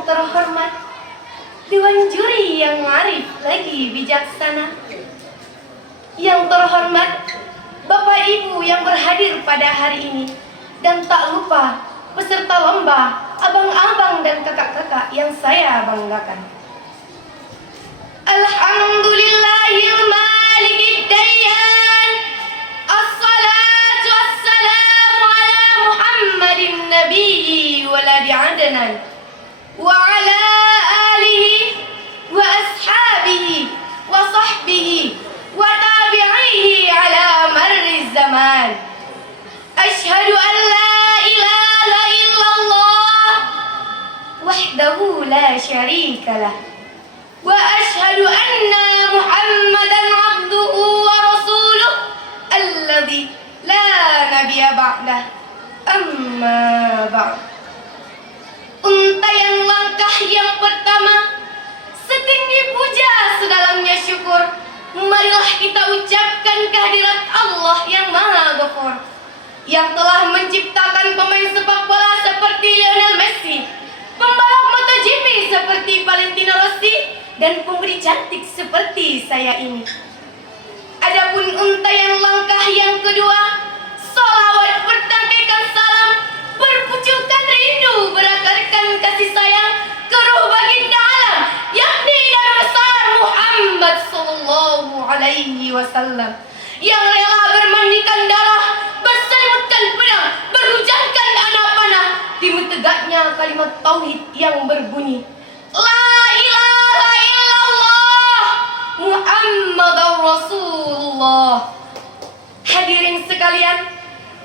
yang terhormat, Dewan Juri yang arif lagi bijaksana, yang terhormat Bapak Ibu yang berhadir pada hari ini, dan tak lupa peserta lomba, abang-abang dan kakak-kakak yang saya banggakan. Alhamdulillahil malikid dayyan, assalatu wassalamu ala Muhammadin nabiyyi waladi adnan, wa ala alihi wa ashabihi wa sahbihi wa tabi'ihi ala marri zaman. Ashhadu an la ilaha illallah wahdahu la syarika lah, wa ashhadu anna Muhammadan abduhu wa rasuluh alladzi la nabiyya ba'dah. Amma ba'd. Untayan langkah yang pertama, setinggi puja sedalamnya syukur, marilah kita ucapkan kehadirat Allah yang Maha Ghafur, yang telah menciptakan pemain sepak bola seperti Lionel Messi, pembalap MotoGP seperti Valentino Rossi, dan pemberi cantik seperti saya ini. Adapun untayan langkah yang kedua, sholawat bertangkaikan salam, berpuculkan rindu, berakarkan kasih sayang ke ruh baginda alam, yakni Nabi besar Muhammad sallallahu alaihi wasallam, yang rela bermandikan darah, berselimutkan pedang, berhujankan anak panah demi tegaknya kalimat tauhid yang berbunyi La ilaha illallah Muhammadar Rasulullah. Hadirin sekalian,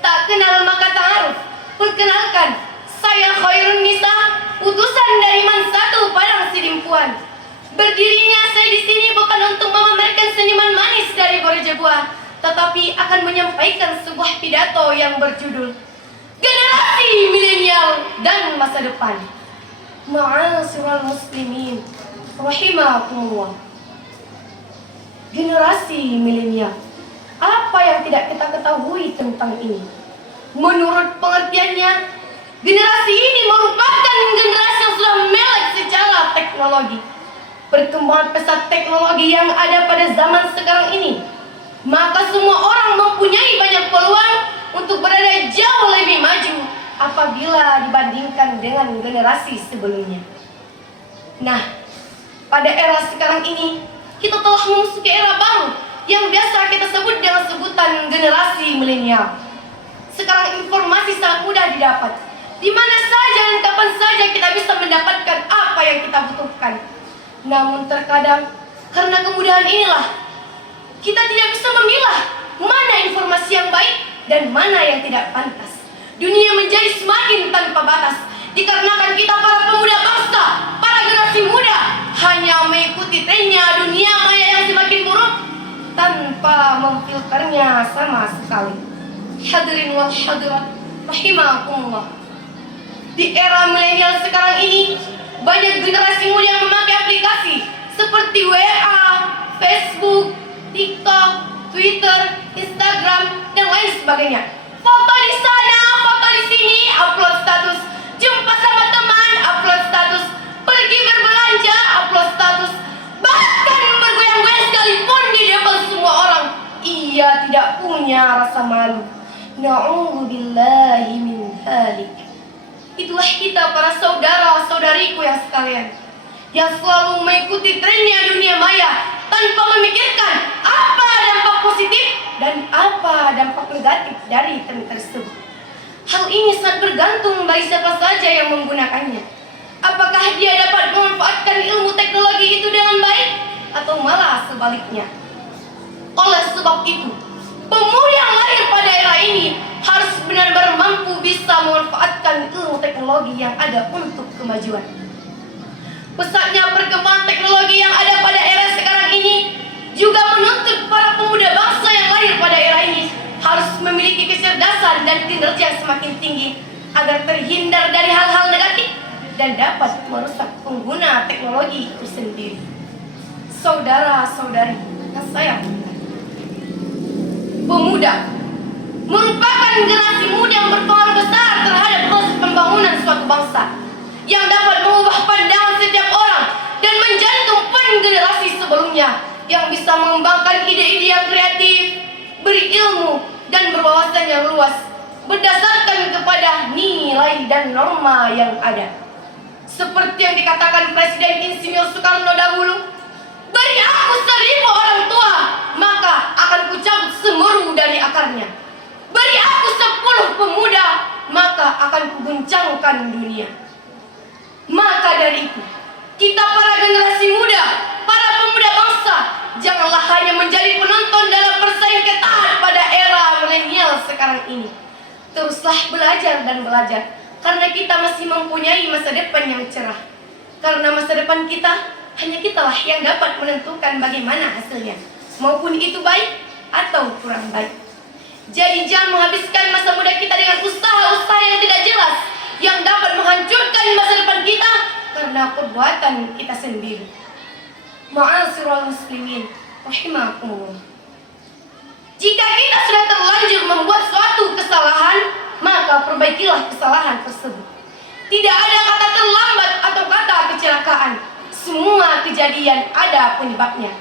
tak kenal maka ta'aruf. Perkenalkan, saya Khairun Nisa, utusan dari Mansatu Padang Sidimpuan. Berdirinya saya di sini bukan untuk memamerkan senyuman manis dari Boreja Buah, tetapi akan menyampaikan sebuah pidato yang berjudul Generasi Milenial dan Masa Depan. Ma'asyiral muslimin rahimakumullah. Generasi milenial, apa yang tidak kita ketahui tentang ini? Menurut pengertiannya, generasi ini merupakan generasi yang sudah melek secara teknologi. Perkembangan pesat teknologi yang ada pada zaman sekarang ini, maka semua orang mempunyai banyak peluang untuk berada jauh lebih maju apabila dibandingkan dengan generasi sebelumnya. Nah, pada era sekarang ini, kita telah memasuki era baru yang biasa kita sebut dengan sebutan generasi milenial. Sekarang informasi sangat mudah didapat. Di mana saja dan kapan saja kita bisa mendapatkan apa yang kita butuhkan. Namun terkadang, karena kemudahan inilah, kita tidak bisa memilah mana informasi yang baik dan mana yang tidak pantas. Dunia menjadi semakin tanpa batas, dikarenakan kita para pemuda bangsa, para generasi muda, hanya mengikuti trennya dunia maya yang semakin buruk, tanpa memfilternya sama sekali. Hadirin wal hadirat rahimakumullah. Di era milenial sekarang ini, banyak generasi muda yang memakai aplikasi seperti WA, Facebook, TikTok, Twitter, Instagram, dan lain sebagainya. Foto di sana, foto di sini, upload status. Jumpa sama teman, upload status. Pergi berbelanja, upload status. Bahkan bergoyang-goyang sekalipun di depan semua orang, ia tidak punya rasa malu. Na'udzubillahi min dzalik. Itulah kita para saudara-saudariku yang sekalian, yang selalu mengikuti trennya dunia maya tanpa memikirkan apa dampak positif dan apa dampak negatif dari tren tersebut. Hal ini sangat bergantung dari siapa saja yang menggunakannya. Apakah dia dapat memanfaatkan ilmu teknologi itu dengan baik atau malah sebaliknya. Oleh sebab itu, pemuda yang lahir pada era ini harus benar-benar mampu bisa memanfaatkan ilmu teknologi yang ada untuk kemajuan. Pesatnya perkembangan teknologi yang ada pada era sekarang ini juga menuntut para pemuda bangsa yang lahir pada era ini harus memiliki kecerdasan dan kinerja yang semakin tinggi agar terhindar dari hal-hal negatif dan dapat merusak pengguna teknologi itu sendiri. Saudara-saudari yang saya hormati, pemuda merupakan generasi muda yang berpengaruh besar terhadap proses pembangunan suatu bangsa, yang dapat mengubah pandangan satu-satunya yang bisa mengembangkan ide-ide yang kreatif, berilmu dan berwawasan yang luas berdasarkan kepada nilai dan norma yang ada. Seperti yang dikatakan Presiden Insinyur Soekarno dahulu, beri aku 1000 orang tua, maka akan kucabut semeru dari akarnya. Beri aku 10 pemuda, maka akan kuguncangkan dunia. Maka dari itu, kita para generasi muda, para pemuda bangsa, janganlah hanya menjadi penonton dalam persaingan ketat pada era milenial sekarang ini. Teruslah belajar dan belajar, karena kita masih mempunyai masa depan yang cerah. Karena masa depan kita, hanya kitalah yang dapat menentukan bagaimana hasilnya, maupun itu baik atau kurang baik. Jadi jangan menghabiskan masa muda kita dengan usaha-usaha yang tidak jelas, yang dapat menghancurkan masa depan kita karena perbuatan kita sendiri. Ma'asyiral muslimin rahimakumullah. Jika kita sudah terlanjur membuat suatu kesalahan, maka perbaikilah kesalahan tersebut. Tidak ada kata terlambat atau kata kecelakaan. Semua kejadian ada penyebabnya.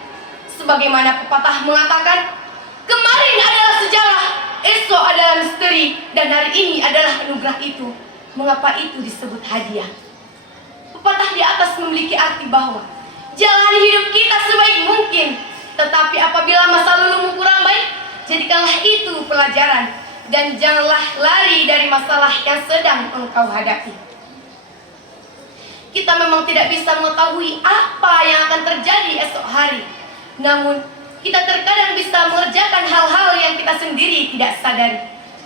Sebagaimana pepatah mengatakan, kemarin adalah sejarah, esok adalah misteri, dan hari ini adalah anugerah itu. Mengapa itu disebut hadiah? Pepatah di atas memiliki arti bahwa jalani hidup kita sebaik mungkin, tetapi apabila masa lalumu kurang baik, jadikanlah itu pelajaran, dan janganlah lari dari masalah yang sedang engkau hadapi. Kita memang tidak bisa mengetahui apa yang akan terjadi esok hari, namun kita terkadang bisa mengerjakan hal-hal yang kita sendiri tidak sadari.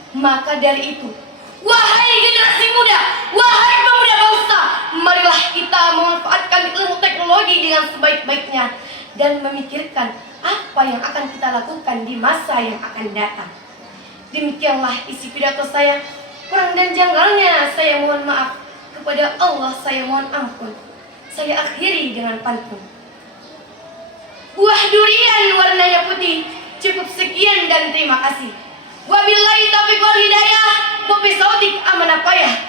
Maka dari itu, wahai generasi muda, wahai pemuda bangsa, marilah kita memanfaatkan ilmu teknologi dengan sebaik-baiknya dan memikirkan apa yang akan kita lakukan di masa yang akan datang. Demikianlah isi pidato saya. Kurang dan janggalnya saya mohon maaf. Kepada Allah saya mohon ampun. Saya akhiri dengan pantun. Buah durian warnanya putih. Cukup sekian dan terima kasih. Wabillahi taufiq wal hidayah. Wabi sautik amanah payah.